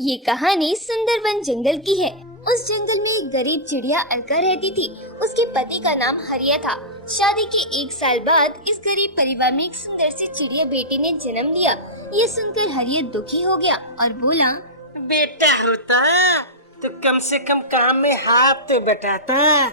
ये कहानी सुंदरबन जंगल की है। उस जंगल में एक गरीब चिड़िया अलका रहती थी। उसके पति का नाम हरिया था। शादी के 1 साल बाद इस गरीब परिवार में एक सुंदर सी चिड़िया बेटे ने जन्म लिया। ये सुनकर हरिया दुखी हो गया और बोला, बेटा होता तो कम से कम काम में हाथ तो बटाता।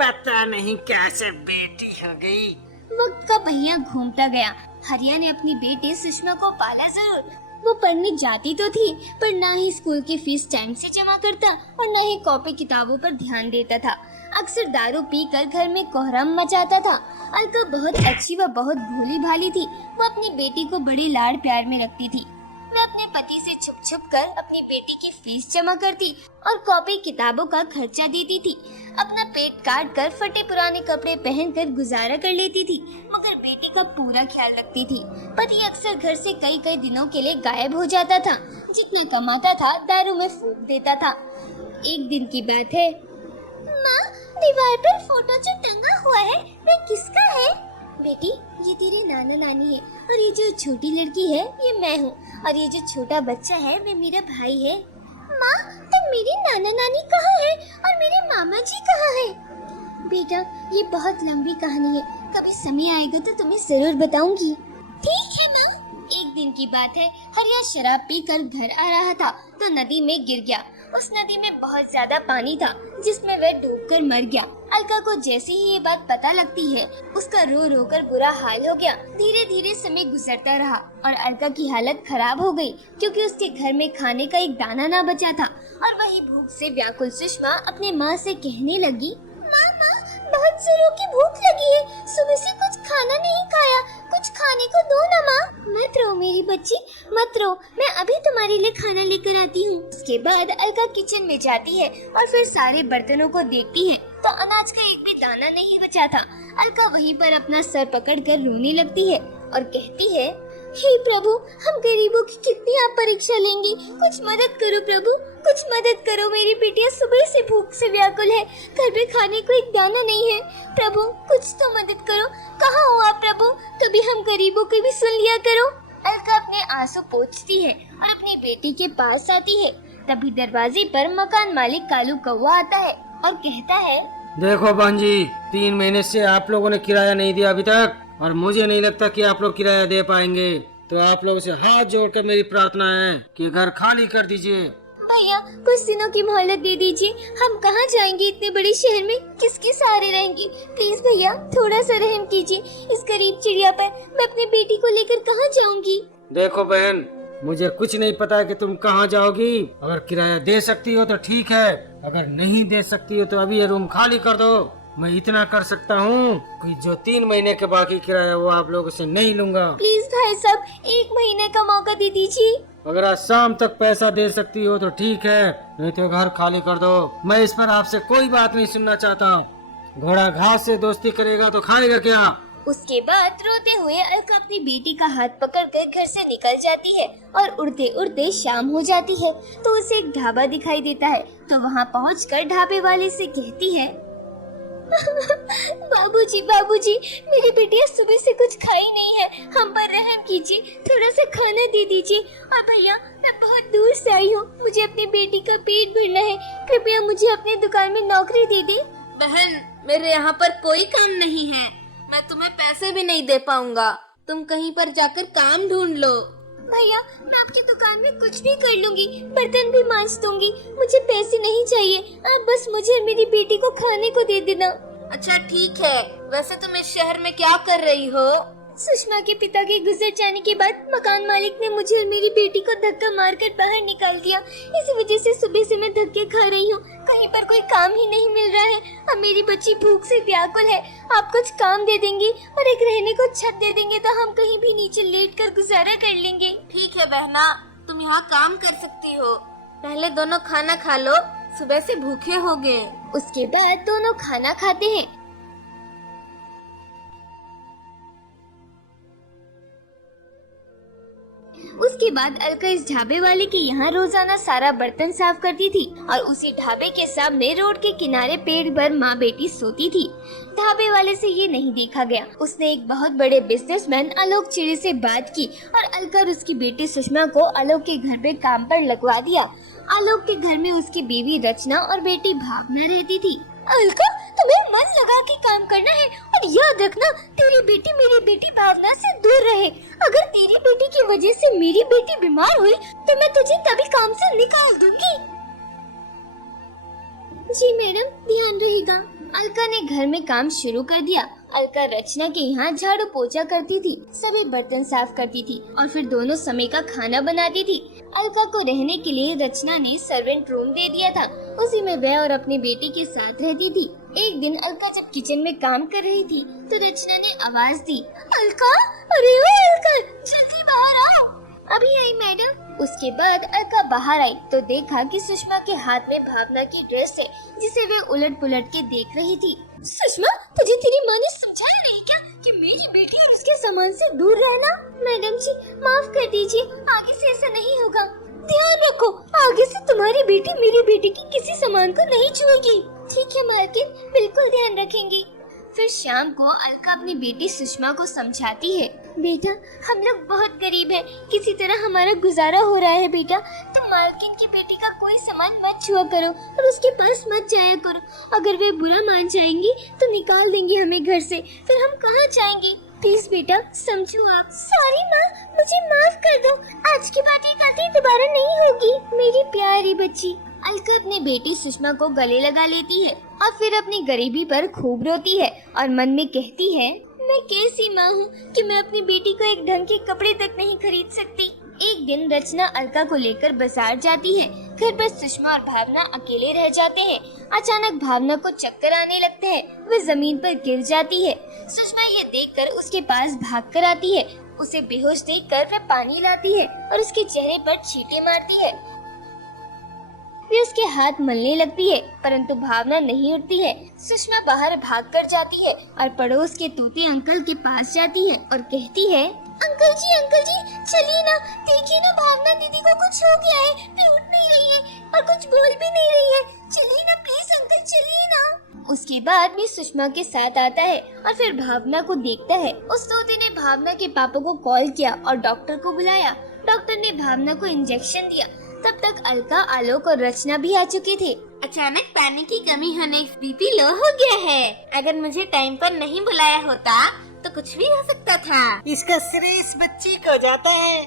पता नहीं कैसे बेटी हो गई। वक्त का पहिया घूमता गया। हरिया ने अपनी बेटी सुषमा को पाला जरूर। वो पढ़ने जाती तो थी, पर ना ही स्कूल की फीस टाइम से जमा करता और ना ही कॉपी किताबों पर ध्यान देता था। अक्सर दारू पीकर घर में कोहराम मचाता था। अलका बहुत अच्छी व बहुत भोली भाली थी। वो अपनी बेटी को बड़े लाड़ प्यार में रखती थी। वह अपने पति से छुप छुप कर अपनी बेटी की फीस जमा करती और कॉपी किताबों का खर्चा देती थी। अपना पेट काट कर फटे पुराने कपड़े पहनकर गुजारा कर लेती थी, मगर बेटी का पूरा ख्याल रखती थी। पति अक्सर घर से कई कई दिनों के लिए गायब हो जाता था। जितना कमाता था दारू में फूंक देता था। एक दिन की बात है। माँ, दीवार पर फोटो जो टंगा हुआ है वह किसका है? बेटी, ये तेरे नाना नानी है और ये जो छोटी लड़की है ये मैं हूँ और ये जो छोटा बच्चा है वह मेरा भाई है। माँ, तो मेरे नाना नानी कहाँ है और मेरे मामा जी कहाँ है? बेटा, ये बहुत लंबी कहानी है। कभी समय आएगा तो तुम्हें जरूर बताऊंगी। ठीक है माँ। एक दिन की बात है। हरिया शराब पीकर घर आ रहा था तो नदी में गिर गया। उस नदी में बहुत ज्यादा पानी था जिसमें वह डूबकर मर गया। अलका को जैसे ही ये बात पता लगती है उसका रो रो कर बुरा हाल हो गया। धीरे धीरे समय गुजरता रहा और अलका की हालत खराब हो गई क्योंकि उसके घर में खाने का एक दाना ना बचा था। और वही भूख से व्याकुल सुषमा अपने माँ से कहने लगी, माँ, बहुत जोरों की भूख लगी है। सुबह से कुछ खाना नहीं खाया, कुछ खाने को दो ना माँ। मत रो मेरी बच्ची, मत रो, मैं अभी तुम्हारे लिए खाना लेकर आती हूँ। उसके बाद अलका किचन में जाती है और फिर सारे बर्तनों को देखती है तो अनाज का एक भी दाना नहीं बचा था। अलका वहीं पर अपना सर पकड़कर रोने लगती है और कहती है, हे प्रभु, हम गरीबों की कितनी आप परीक्षा लेंगे। कुछ मदद करो प्रभु, कुछ मदद करो। मेरी बेटियां सुबह से भूख से व्याकुल है। घर पे खाने को एक दाना नहीं है। प्रभु, कुछ तो मदद करो। कहाँ हो आप प्रभु? कभी हम गरीबों की भी सुन लिया करो। अलका अपने आंसू पोंछती है और अपनी बेटी के पास आती है। तभी दरवाजे पर मकान मालिक कालू कौवा आता है और कहता है, देखो बहन जी, 3 महीने से आप लोगों ने किराया नहीं दिया अभी तक और मुझे नहीं लगता कि आप लोग किराया दे पाएंगे। तो आप लोगों से हाथ जोड़कर मेरी प्रार्थना है कि घर खाली कर दीजिए। भैया, कुछ दिनों की मोहलत दे दीजिए। हम कहाँ जाएंगे इतने बड़े शहर में, किसके सहारे रहेंगे? प्लीज भैया, थोड़ा सा रहम कीजिए इस गरीब चिड़िया पर। मैं अपनी बेटी को लेकर कहाँ जाऊंगी? देखो बहन, मुझे कुछ नहीं पता है कि तुम कहाँ जाओगी। अगर किराया दे सकती हो तो ठीक है, अगर नहीं दे सकती हो तो अभी ये रूम खाली कर दो। मैं इतना कर सकता हूँ कि जो 3 महीने के बाकी किराया वो आप लोगों से नहीं लूंगा। प्लीज भाई साहब, 1 महीने का मौका दे दीजिए। अगर आज शाम तक पैसा दे सकती हो तो ठीक है, नहीं तो घर खाली कर दो। मैं इस पर आपसे कोई बात नहीं सुनना चाहता। घोड़ा घास से दोस्ती करेगा तो खाएगा क्या? उसके बाद रोते हुए अलका अपनी बेटी का हाथ पकड़कर घर से निकल जाती है और उड़ते उड़ते शाम हो जाती है तो उसे एक ढाबा दिखाई देता है। तो वहाँ पहुँचकर ढाबे वाले से कहती है, बाबूजी, मेरी बेटिया सुबह से कुछ खाई नहीं है। हम पर रहम कीजिए, थोड़ा सा खाना दे दीजिए। और भैया, मैं बहुत दूर से आई हूँ, मुझे अपनी बेटी का पेट भरना है। कृपया मुझे अपनी दुकान में नौकरी दे दे। बहन, मेरे यहाँ पर कोई काम नहीं है। मैं तुम्हें पैसे भी नहीं दे पाऊंगा। तुम कहीं पर जाकर काम ढूंढ लो। भैया, मैं आपकी दुकान में कुछ भी कर लूंगी, बर्तन भी मांज दूंगी। मुझे पैसे नहीं चाहिए, आप बस मुझे और मेरी बेटी को खाने को दे देना। अच्छा ठीक है, वैसे तुम इस शहर में क्या कर रही हो? सुषमा के पिता के गुजर जाने के बाद मकान मालिक ने मुझे और मेरी बेटी को धक्का मारकर बाहर निकाल दिया। इसी वजह से सुबह से मैं धक्के खा रही हूँ। कहीं पर कोई काम ही नहीं मिल रहा है। अब मेरी बच्ची भूख से व्याकुल है। आप कुछ काम दे देंगे और एक रहने को छत दे देंगे तो हम कहीं भी नीचे लेट कर गुजारा कर लेंगे। ठीक है बहना, तुम यहाँ काम कर सकती हो। पहले दोनों खाना खा लो, सुबह से भूखे हो गए। उसके बाद दोनों खाना खाते हैं। उसके बाद अलका इस ढाबे वाले के यहाँ रोजाना सारा बर्तन साफ करती थी और उसी ढाबे के सामने रोड के किनारे पेड़ पर माँ बेटी सोती थी। ढाबे वाले से ये नहीं देखा गया। उसने एक बहुत बड़े बिजनेसमैन आलोक चिड़े से बात की और अलका और उसकी बेटी सुषमा को आलोक के घर में काम पर लगवा दिया। आलोक के घर में उसकी बीवी रचना और बेटी भावना रहती थी। अलका, तुम्हें मन लगा के काम करना है और याद रखना, तेरी बेटी मेरी बेटी भावना से दूर रहे। अगर तेरी बेटी की वजह से मेरी बेटी बीमार हुई तो मैं तुझे तभी काम से निकाल दूंगी। जी मैडम, ध्यान रहेगा। अलका ने घर में काम शुरू कर दिया। अलका रचना के यहाँ झाड़ू पोछा करती थी, सभी बर्तन साफ करती थी और फिर दोनों समय का खाना बनाती थी। अलका को रहने के लिए रचना ने सर्वेंट रूम दे दिया था। उसी में वह और अपनी बेटी के साथ रहती थी। एक दिन अलका जब किचन में काम कर रही थी तो रचना ने आवाज दी, अलका, अरे ओ अलका, जल्दी बाहर आओ। अभी आई मैडम। उसके बाद अलका बाहर आई तो देखा कि सुषमा के हाथ में भावना की ड्रेस है जिसे वे उलट पुलट के देख रही थी। सुषमा, तुझे तेरी माँ ने समझाया नहीं क्या कि मेरी बेटी और उसके सामान से दूर रहना? मैडम जी, माफ कर दीजिए, आगे से ऐसा नहीं होगा। ध्यान रखो, आगे से तुम्हारी बेटी मेरी बेटी की किसी सामान को नहीं छुएगी। ठीक है मालकिन, बिल्कुल ध्यान रखेंगे। फिर शाम को अलका अपनी बेटी सुषमा को समझाती है, बेटा हम लोग बहुत गरीब हैं, किसी तरह हमारा गुजारा हो रहा है। बेटा तुम मालकिन की बेटी का कोई सामान मत छुआ करो और उसके पास मत जाया करो। अगर वे बुरा मान जाएंगी तो निकाल देंगी हमें घर से, फिर हम कहाँ जाएंगे? प्लीज बेटा समझो आप। सॉरी माँ, मुझे माफ कर दो, आज के बाद ये गलती दोबारा नहीं होगी। मेरी प्यारी बच्ची। अलका अपनी बेटी सुषमा को गले लगा लेती है और फिर अपनी गरीबी पर खूब रोती है और मन में कहती है, मैं कैसी माँ हूँ कि मैं अपनी बेटी को एक ढंग के कपड़े तक नहीं खरीद सकती। एक दिन रचना अलका को लेकर बाजार जाती है। घर पर सुषमा और भावना अकेले रह जाते हैं। अचानक भावना को चक्कर आने लगते हैं, वह जमीन पर गिर जाती है। सुषमा ये देखकर उसके पास भाग कर आती है। उसे बेहोश देखकर वह पानी लाती है और उसके चेहरे पर छींटे मारती है। वे उसके हाथ मलने लगती है, परंतु भावना नहीं उठती है। सुषमा बाहर भागकर जाती है और पड़ोस के तोते अंकल के पास जाती है और कहती है, अंकल जी चलिए ना, देखिए ना भावना दीदी को कुछ हो गया है, वे उठ नहीं रही है और कुछ बोल भी नहीं रही है। चलिए ना प्लीज अंकल, चलिए ना। उसके बाद भी सुषमा के साथ आता है और फिर भावना को देखता है। उस तोते ने भावना के पापा को कॉल किया और डॉक्टर को बुलाया। डॉक्टर ने भावना को इंजेक्शन दिया। तब तक अलका, आलोक और रचना भी आ चुके थे। अचानक पानी की कमी होने बीपी लो हो गया है। अगर मुझे टाइम पर नहीं बुलाया होता तो कुछ भी हो सकता था। इसका श्रेय इस बच्ची को जाता है।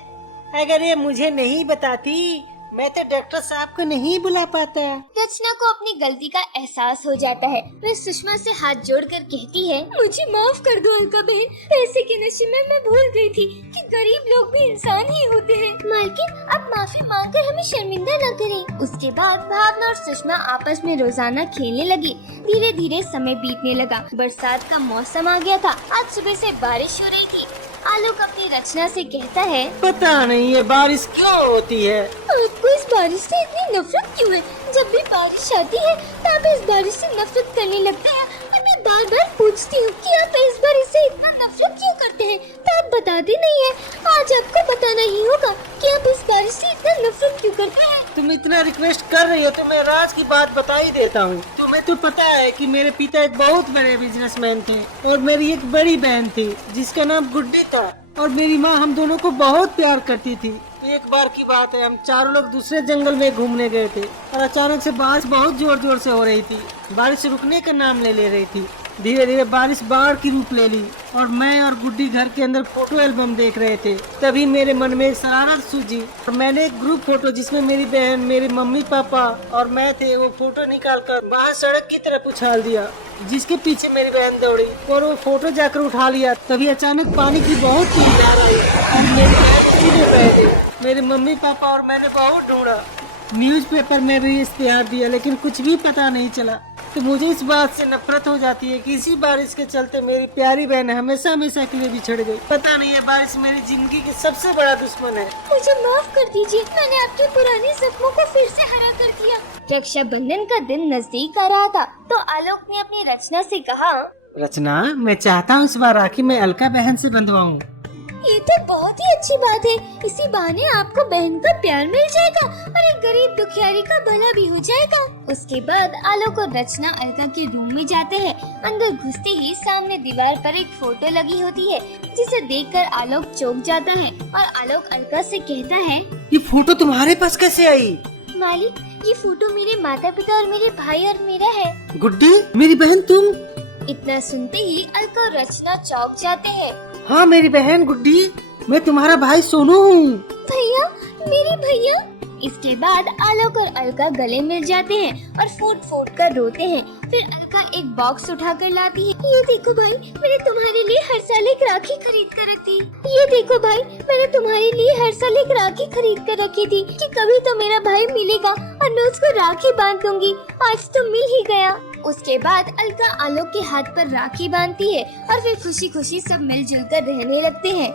अगर ये मुझे नहीं बताती मैं तो डॉक्टर साहब को नहीं बुला पाता। रचना को अपनी गलती का एहसास हो जाता है। वह सुषमा से हाथ जोड़कर कहती है, मुझे माफ कर दो अलका बहन, पैसे के नशे में मैं भूल गई थी कि गरीब लोग भी इंसान ही होते हैं। मालकिन अब माफी मांगकर हमें शर्मिंदा न करें। उसके बाद भावना और सुषमा आपस में रोजाना खेलने लगी। धीरे धीरे समय बीतने लगा। बरसात का मौसम आ गया था। आज सुबह से बारिश हो रही थी। आलोक अपनी रचना से कहता है, पता नहीं ये बारिश क्यों होती है। आपको इस बारिश से इतनी नफरत क्यों है? जब भी बारिश आती है तो आप इस बारिश से नफरत करने लगते हैं और मैं बार बार पूछती हूँ कि आप इस बारिश से इतना नफरत क्यों करते हैं, तो आप बताते नहीं है। आज आपको बताना ही होगा कि आप इस बारिश से इतना नफरत क्यों करते हैं। तुम इतना रिक्वेस्ट कर रही हो तो मैं राज की बात बता ही देता हूँ। तुम्हें तो पता है कि मेरे पिता एक बहुत बड़े बिजनेसमैन थे और मेरी एक बड़ी बहन थी जिसका नाम गुड्डी था और मेरी माँ हम दोनों को बहुत प्यार करती थी। एक बार की बात है, हम चारों लोग दूसरे जंगल में घूमने गए थे और अचानक से बारिश बहुत जोर जोर से हो रही थी। बारिश रुकने का नाम ले रही थी। धीरे धीरे बारिश बाढ़ की रूप ले ली और मैं और गुड्डी घर के अंदर फोटो एल्बम देख रहे थे। तभी मेरे मन में एक शरारत सूझी और मैंने एक ग्रुप फोटो जिसमें मेरी बहन, मेरे मम्मी पापा और मैं थे, वो फोटो निकालकर बाहर सड़क की तरफ उछाल दिया, जिसके पीछे मेरी बहन दौड़ी और वो फोटो जाकर उठा लिया। तभी अचानक पानी की बहुत तेज धार आई और मेरी बहन सीधे बह गई। मेरे मम्मी पापा और मैंने बहुत ढूंढा, न्यूज़पेपर में भी इश्तेहार दिया, लेकिन कुछ भी पता नहीं चला। तो मुझे इस बात से नफरत हो जाती है कि इसी बारिश के चलते मेरी प्यारी बहन हमेशा हमेशा के लिए बिछड़ गई। पता नहीं है, बारिश मेरी जिंदगी की सबसे बड़ा दुश्मन है। मुझे माफ कर दीजिए, मैंने आपके पुराने जख्मों को फिर से हरा कर दिया। रक्षाबंधन का दिन नजदीक आ रहा था तो आलोक ने अपनी रचना से कहा, रचना, मैं चाहता हूँ इस बार राखी मैं अलका बहन से बंधवाऊँ। ये तो बहुत ही अच्छी बात है। इसी बहाने आपको बहन का प्यार मिल जाएगा और एक गरीब दुखियारी का भला भी हो जाएगा। उसके बाद आलोक और रचना अलका के रूम में जाते हैं। अंदर घुसते ही सामने दीवार पर एक फोटो लगी होती है, जिसे देखकर आलोक चौंक जाता है और आलोक अलका से कहता है, ये फोटो तुम्हारे पास कैसे आई? मालिक, ये फोटो मेरे माता पिता और मेरे भाई और मेरा है। गुड्डी, मेरी बहन तुम? इतना सुनते ही अलका और रचना चौंक जाते हैं। हाँ मेरी बहन गुड्डी, मैं तुम्हारा भाई सोनू हूँ। भैया, मेरे भैया। इसके बाद आलोक और अलका गले मिल जाते हैं और फूट फूट कर रोते हैं। फिर अलका एक बॉक्स उठाकर लाती है। ये देखो भाई, मैंने तुम्हारे लिए हर साल एक राखी खरीद कर रखी। ये देखो भाई, मैंने तुम्हारे लिए हर साल एक राखी खरीद कर रखी थी कि कभी तो मेरा भाई मिलेगा और मैं उसको राखी बांध दूंगी। आज तो मिल ही गया। उसके बाद अलका आलोक के हाथ पर राखी बांधती है और वे खुशी खुशी सब मिलजुल कर रहने लगते हैं।